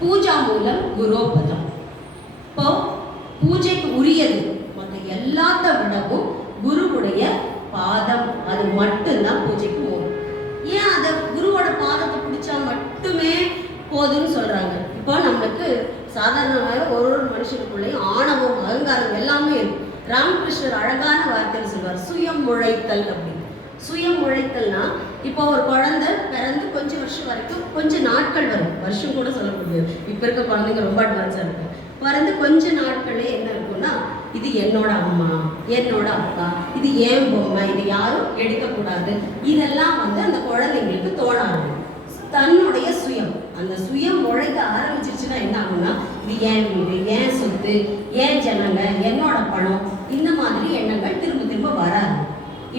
பூஜா மூலம் குரோபதம். இப்போ பூஜைக்கு உரியது. மற்ற எல்லாத்த விடவும் குருவுடைய பாதம். அது மட்டும்தான் பூஜைக்கு போகும். ஏன் அதை குருவோட பாதத்தை பிடிச்சா மட்டுமே போதும்னு சொல்றாங்க? இப்போ நம்மளுக்கு சாதாரணமாக ஒரு ஒரு மனுஷனுக்குள்ளேயும் ஆணவம் அகங்காரம் எல்லாமே இருக்கும் ராமகிருஷ்ணர் அழகான வார்த்தையில் சொல்வார் சுயம் உழைத்தல் அப்படின்னு. சுயம் உழைத்தல்னா இப்போ ஒரு குழந்தை பிறந்து கொஞ்சம் வருஷம் வரைக்கும் கொஞ்சம் நாட்கள் வரும் வருஷம் கூட சொல்ல முடியாது. இப்போ இருக்க குழந்தைங்க ரொம்ப அட்வான்ஸாக இருக்கும் பிறந்து கொஞ்ச நாட்களே என்ன இருக்கும்னா இது என்னோட அம்மா என்னோட அப்பா இது ஏன் பொம்மை இது யாரும் எடுக்கக்கூடாது. இதெல்லாம் வந்து அந்த குழந்தைங்களுக்கு தோண ஆரம்பிக்கும் தன்னுடைய சுயம். அந்த சுயம் உழைக்க ஆரம்பிச்சிருச்சுன்னா என்ன ஆகும்னா இது ஏன் வீடு ஏன் சொத்து ஏன் ஜனங்க என்னோட பணம் இந்த மாதிரி எண்ணங்கள் திரும்ப திரும்ப வராது.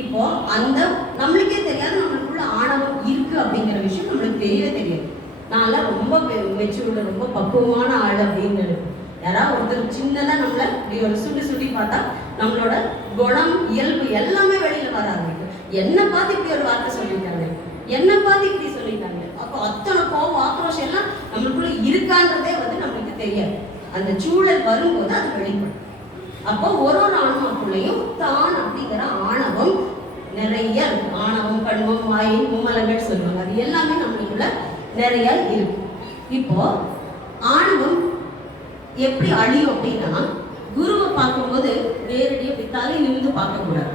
இப்போ அந்த நம்மளுக்கே தெரியாது நம்மளுக்குள்ள ஆணவம் இருக்கு அப்படிங்கிற விஷயம் நம்மளுக்கு தெரியவே தெரியாது. நான்லாம் ரொம்ப மெச்சூர்டு ரொம்ப பக்குவமான ஆள் அப்படின்னு நினைப்பேன். யாராவது ஒருத்தர் சின்னதா நம்மள இப்படி ஒரு சுட்டி சுட்டி பார்த்தா நம்மளோட குணம் இயல்பு எல்லாமே வெளியில வர ஆரம்பிக்கும். என்ன பார்த்து இப்படி ஒரு வார்த்தை சொல்லிட்டாங்க. என்ன பார்த்து இப்படி சொல்லிட்டாங்க. அப்போ அத்தனை கோபம் ஆக்ரோஷம் எல்லாம் நம்மளுக்குள்ள இருக்கான்றதே வந்து நம்மளுக்கு தெரியாது. அந்த சூழல் வரும்போது அது வெளிப்படும். அப்போ ஒரு ஒரு ஆன்மாக்குள்ளேயும் தான் அப்படிங்கிற ஆணவம் நிறைய இருக்கும் ஆணவம் கண்மம் வாய் மும்மலங்கள் சொல்லுவாங்க. அது எல்லாமே நம்மளுக்குள்ள நிறைய இருக்கும். இப்போ ஆணவம் எப்படி அழியும் அப்படின்னா குருவை பார்க்கும்போது நேரடியாக இப்படி தலை நிமிந்து பார்க்கக்கூடாது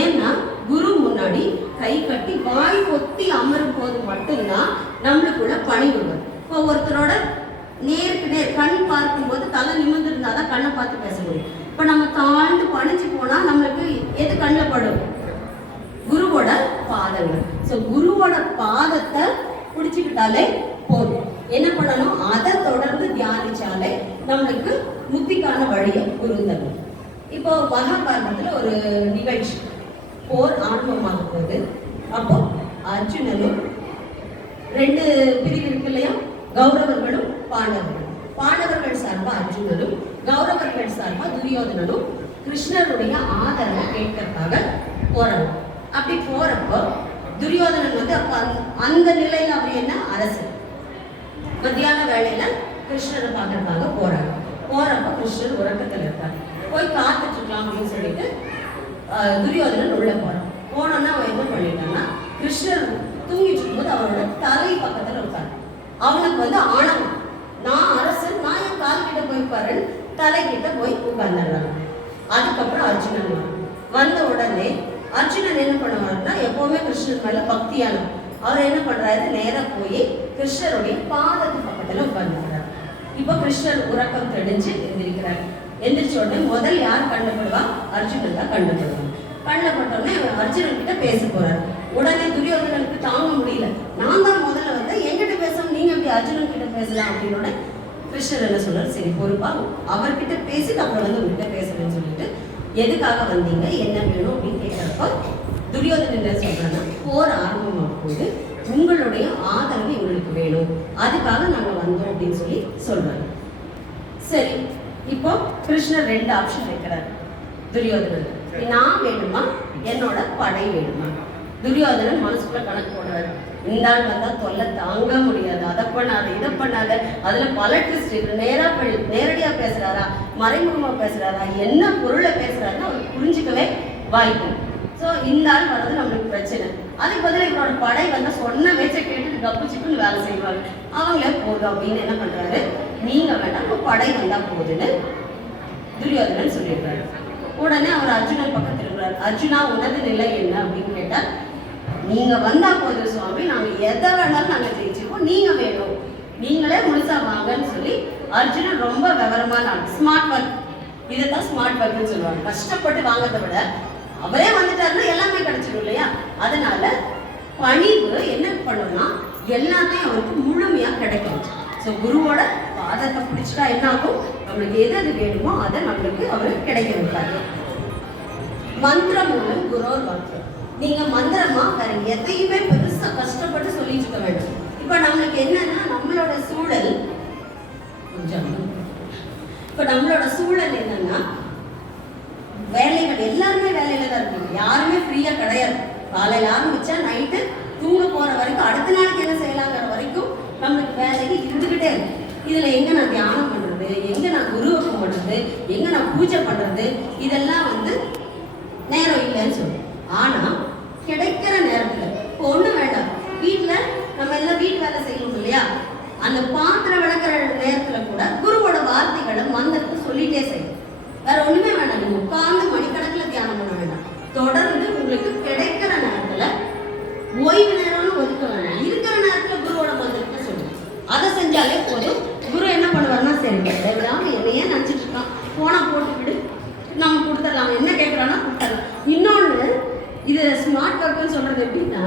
ஏன்னா குரு முன்னாடி கை கட்டி வாய் ஒத்தி அமரும் போது மட்டும்தான் நம்மளுக்குள்ள பணிவு வரும். இப்போ ஒருத்தரோட நேருக்கு நேர் கண் பார்க்கும்போது தலை நிமிர்ந்திருந்தால் தான் கண்ணை பார்த்து பேச முடியும். இப்போ நம்ம தாழ்ந்து பணிஞ்சு போனால் நம்மளுக்கு எது கண்ணில் படும்? பாதங்கள். ஸோ குருவோட பாதத்தை பிடிச்சிக்கிட்டாலே போதும். என்ன பண்ணணும்? அதை தொடர்ந்து தியானிச்சாலே நம்மளுக்கு முத்திக்கான வழியை குரு இப்போ மகாபாரதத்துல ஒரு நிகழ்ச்சி. போர் ஆன்மமாக போகுது அப்போ அர்ஜுனனும் ரெண்டு பிரிவு இருக்கு இல்லையா? கௌரவர்களும் பாண்டவர்களும். பாண்டவர்கள் சார்பா அர்ஜுனனும் கௌரவர்கள் சார்பா துரியோதனனும் கிருஷ்ணருடைய ஆதரவை கேட்கறதுக்காக போறாங்க அப்படி போறப்போ துரியோதனன் வந்து அப்ப அந்த- அந்த நிலையில அவர் என்ன? அரசு. மத்தியான வேலையில கிருஷ்ணரை பார்க்கறதுக்காக போறாங்க போறப்ப கிருஷ்ணர் உறக்கத்துல இருக்காரு போய் காத்துட்டு இருக்கலாம் அப்படின்னு சொல்லிட்டு துரியோதனன் உள்ள போறான். போனோம்னா அவன் என்ன பண்ணிட்டான்னா கிருஷ்ணர் தூங்கிட்டு இருக்கும்போது அவனோட தலை பக்கத்துல இருக்காரு அவனுக்கு வந்து ஆணவம் நான் அரசன் நான் என் கால் கிட்ட போய் பாரு தலை கிட்ட போய் உட்கார்ந்துடுறாங்க. அதுக்கப்புறம் அர்ஜுனன் வந்த உடனே அர்ஜுனன் என்ன பண்ணுவாருன்னா எப்பவுமே கிருஷ்ணன் மேல பக்தியான அவர் என்ன பண்றாரு? நேராக போய் கிருஷ்ணருடைய பாதத்து பக்கத்துல உட்கார்ந்துறாரு இப்போ கிருஷ்ணர் உறக்கம் தெளிஞ்சு எந்திரிக்கிறார். எந்திரிச்ச உடனே முதல் யார் கண்டப்படுவா அர்ஜுனன் தான் கண்டப்படுவான் கண்ணப்பட்டோடனே அவர் அர்ஜுனன் கிட்ட பேச போறாரு. உடனே துரியோதனனுக்கு தாங்க முடியல. நான் தான் முதல்ல வந்து எங்கிட்ட பேசணும் நீங்க அப்படி அர்ஜுனன் கிட்ட பேசலாம் அப்படின்னு உடனே கிருஷ்ணர் என்ன சொல்றாரு? சரி பொறுப்பா அவர்கிட்ட பேசிட்டு அப்புறம் வந்து உங்ககிட்ட பேசுறேன்னு சொல்லிட்டு எதுக்காக வந்தீங்க? என்ன அப்போ துரியோதன் என்ன சொல்றாங்கன்னா போர் ஆரம்பமாக போது உங்களுடைய ஆதரவு எங்களுக்கு வேணும். அதுக்காக நாங்க வந்தோம் அப்படின்னு சொல்லி சொல்றாங்க. சரி இப்போ கிருஷ்ணர் ரெண்டு ஆப்ஷன் வைக்கிறார். துரியோதனன் நான் வேணுமா? என்னோட படை வேணுமா? துரியோதனன் மனசுக்குள்ள கணக்கு போடுறாரு. இந்த ஆள் தொல்லை தாங்க முடியாது. அதை பண்ணாத இதை பண்ணாத. அதுல பல ட்விஸ்ட் இருக்கு. நேராக பழி- நேரடியா பேசுறாரா? மறைமுகமா பேசுறாரா? என்ன பொருளை பேசுறாருன்னு அவர் புரிஞ்சுக்கவே வாய்ப்பு ஸோ இந்த ஆள் வர்றது நம்மளுக்கு பிரச்சனை. அதுக்கு பதிலாக இவரோட படை வந்து சொன்ன பேச்சை கேட்டுட்டு கப்பு சிப்புன்னு வேலை செய்வாங்க அவங்களே போதும் அப்படின்னு என்ன பண்ணுறாரு நீங்கள் வேண்டாம் உங்கள் படை வந்தால் போதுன்னு துரியோதனன் சொல்லிடுறாரு உடனே அவர் அர்ஜுனன் பக்கத்தில் இருக்கிறார். அர்ஜுனா உனது நிலை என்ன அப்படின்னு கேட்டால் நீங்கள் வந்தால் போதும் சுவாமி நாங்கள் எதை வேணாலும் நாங்கள் ஜெயிச்சிருக்கோம் நீங்கள் வேணும். நீங்களே முழுசா வாங்கன்னு சொல்லி அர்ஜுனன் ரொம்ப விவரமான ஸ்மார்ட் ஒர்க் இதைத்தான் ஸ்மார்ட் ஒர்க்னு சொல்லுவாங்க. கஷ்டப்பட்டு வாங்குறதை விட அவரே வந்துட்டாருன்னா எல்லாமே கிடைச்சிடும் இல்லையா? அதனால பணிவு என்ன பண்ணும்னா எல்லாத்தையும் அவருக்கு முழுமையா கிடைக்கும். ஸோ குருவோட பாதத்தை பிடிச்சிட்டா என்ன ஆகும் நம்மளுக்கு எது எது வேணுமோ அதை நம்மளுக்கு அவர் கிடைக்க வைப்பாரு. மந்திரம் மூலம் குரோர் மந்திரம் நீங்க மந்திரமா வேற எதையுமே பெருசா கஷ்டப்பட்டு சொல்லிட்டு இருக்க வேண்டும். இப்ப நம்மளுக்கு என்னன்னா நம்மளோட சூழல் கொஞ்சம். இப்ப நம்மளோட சூழல் என்னன்னா வேலைகள் எல்லாருமே வேலையில தான் இருக்கும் யாருமே ஃப்ரீயா கிடையாது. காலையில ஆரம்பிச்சா நைட்டு தூங்க போற வரைக்கும் அடுத்த நாளைக்கு என்ன செய்யலாங்கிற வரைக்கும் நம்மளுக்கு வேலைக்கு இருந்துகிட்டே இருக்கும் இதுல எங்க நான் தியானம் பண்றது? எங்க நான் குருவக்கம் பண்ணுறது எங்க நான் பூஜை பண்றது? இதெல்லாம் வந்து நேரம் இல்லைன்னு சொல்லுவோம் ஆனா கிடைக்கிற நேரத்துல இப்போ ஒண்ணு வேண்டாம். வீட்டில் நம்ம எல்லாம் வீட்டு வேலை செய்யணும் இல்லையா? அந்த பான் நேரம்னு ஒதுக்க வேணாம் இருக்கிற நேரத்தில் குருவோட மந்திரத்தை சொல்லுங்க. அதை செஞ்சாலே போதும். குரு என்ன பண்ணுவாருன்னா சரி தேவையில்லாம என்னையே நினைச்சிட்டு இருக்கான். போனா போட்டுக்கிட்டு நம்ம கொடுத்துடலாம் என்ன கேட்குறான்னா கொடுத்துடலாம் இன்னொன்று இது ஸ்மார்ட் ஒர்க்குன்னு சொல்றது எப்படின்னா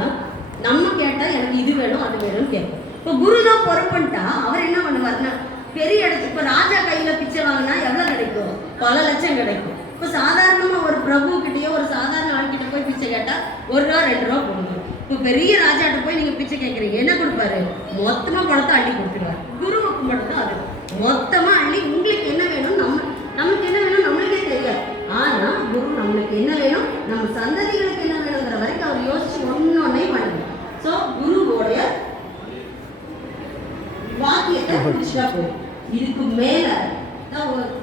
நம்ம கேட்டா எனக்கு இது வேணும் அது வேணும்னு கேட்போம் இப்போ குரு தான் பொறுப்புன்ட்டா அவர் என்ன பண்ணுவார்னா பெரிய இடத்துக்கு இப்போ ராஜா கையில பிச்சை வாங்கினா எவ்வளோ கிடைக்கும்? பல லட்சம் கிடைக்கும். இப்போ சாதாரணமா ஒரு பிரபு கிட்டேயோ ஒரு சாதாரண ஆள்கிட்ட போய் பிச்சை கேட்டா ஒரு ரூபா ரெண்டு ரூபா போடணும் இப்போ பெரிய ராஜாட்ட போய் நீங்க பிச்சை கேட்குறீங்க என்ன கொடுப்பாரு? மொத்தமா பணத்தை அள்ளி கொடுத்துருவாரு. குருவுக்கு மட்டும்தான் அது. மொத்தமா அள்ளி உங்களுக்கு என்ன வேணும்? நம்ம நமக்கு என்ன வேணும்? நம்மளுக்கே தெரியாது. ஆனா குரு நம்மளுக்கு என்ன வேணும்? நம்ம சந்ததிகளுக்கு என்ன வேணுங்கிற வரைக்கும் அவர் யோசிச்சு ஒன்னொன்னே பண்ணி ஸோ குருவோடைய வாக்கியத்தை பிடிச்சா போதும். இதுக்கு மேல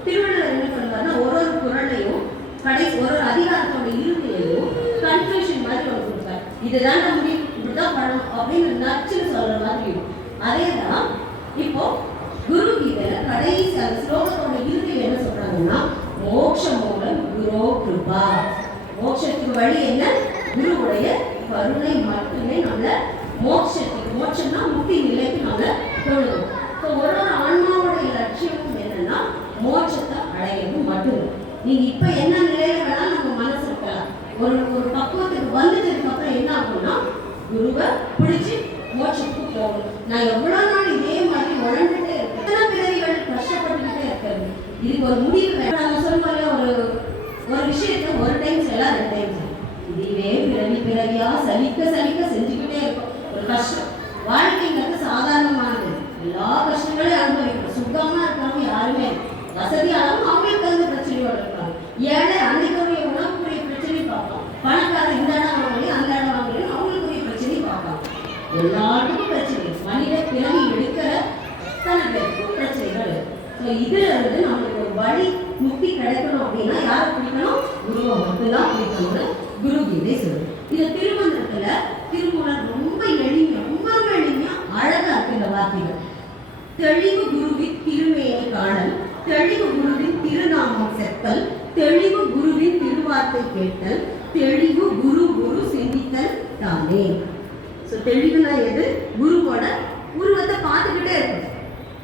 திருவள்ளுவர் என்ன பண்ணுவாருன்னா ஒரு ஒரு குரலையும் கடை ஒரு ஒரு அதிகாரத்தோட இறுதியிலையும் கன்ஃபியூஷன் மாதிரி ஒன்று கொடுப்பாரு இதுதான் முடியும் இப்படிதான் பண்ணணும் அப்படின்னு நச்சுன்னு சொல்ற மாதிரி இருக்கும். அதே தான் இப்போ குரு கீதையில கடைசி அந்த ஸ்லோகத்தோட இறுதியில் என்ன சொல்றாங்கன்னா மோட்ச மூலம் குரோ கிருபா. மோட்சத்துக்கு வழி என்ன? குருவுடைய கருணை மட்டுமே நம்மள மோட்சத்துக்கு மோட்சம்னா முக்தி நிலைக்கு நம்மள கொள்ளும் ஸோ ஒரு ஒரு ஆன்மாவுடைய லட்சியமும் என்னன்னா மோட்சத்தை அடையறது மட்டும்தான் நீங்க இப்ப என்ன நிலையில வேணாலும் நம்ம மனசு இருக்கலாம் ஒரு ஒரு பக்குவத்துக்கு வந்துட்டதுக்கு அப்புறம் என்ன ஆகும்னா குருவை பிடிச்சு மோட்சத்துக்கு போகணும் நான் எவ்வளவு நாள் இதே மாதிரி உழந்துட்டே இருக்கேன் எத்தனை பிறவிகள் கஷ்டப்பட்டுக்கிட்டே இருக்கிறது இதுக்கு ஒரு முடிவு வேணும். சொல்லுவாங்க ஒரு ஒரு விஷயத்த ஒரு டைம் செய்யலாம் ரெண்டு டைம் செய்யலாம் இதுவே பிறவி பிறவியா சலிக்க சலிக்க செஞ்சுக்கிட்டே இருக்கும். ஒரு கஷ்டம். வாழ்க்கைங்கிறது சாதாரணமானது. எல்லா கஷ்டங்களையும் அனுபவிக்கும் சுத்தமா இருக்கிறவங்க யாருமே. இல்லை. அவங்களுக்கு வந்து பிரச்சனையோட இருப்பாங்க ஏழை அன்னைக்குரிய உணவுக்குரிய பிரச்சனை பார்ப்போம் பணக்கார இந்த இடம் வாங்கி அந்த இடம் வாங்கலையும் அவங்களுக்குரிய பிரச்சனை பார்ப்பாங்க எல்லாத்துக்கும் பிரச்சனை. மனித பிறவி எடுக்கிற தனக்கு பிரச்சனைகள். இருக்கு. ஸோ இதுல இருந்து நம்மளுக்கு வழி முக்தி கிடைக்கணும் அப்படின்னா யாரை பிடிக்கணும்? குருவை மட்டும்தான் பிடிக்கணும்னு குரு கீதை சொல்லுது இந்த திருமந்திரத்துல திருமூலர் ரொம்ப எளிமையா ரொம்ப ரொம்ப எளிமையா அழகா இருக்கு இந்த வார்த்தைகள். தெளிவு குருவின் திருமேனி காணல் தெளிவு குருவின் திருநாமம் செத்தல் தெளிவு குருவின் திருவார்த்தை கேட்டல் தெளிவு குரு குரு சிந்தித்தல் தானே. ஸோ தெளிவுனா எது? குருவோட உருவத்தை பார்த்துக்கிட்டே இருக்கும்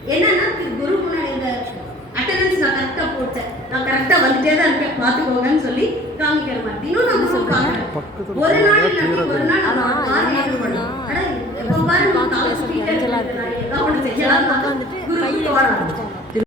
என்னன்னா திரு குரு முன்னாடி இந்த அட்டண்டன்ஸ் நான் கரெக்டாக போட்டேன் நான் கரெக்டாக பார்த்துக்கோங்கன்னு சொல்லி காமிக்கிற மாதிரி இன்னும் நம்ம சொல்றாங்க. ஒரு நாள் ஒரு நாள் எப்போ பாரு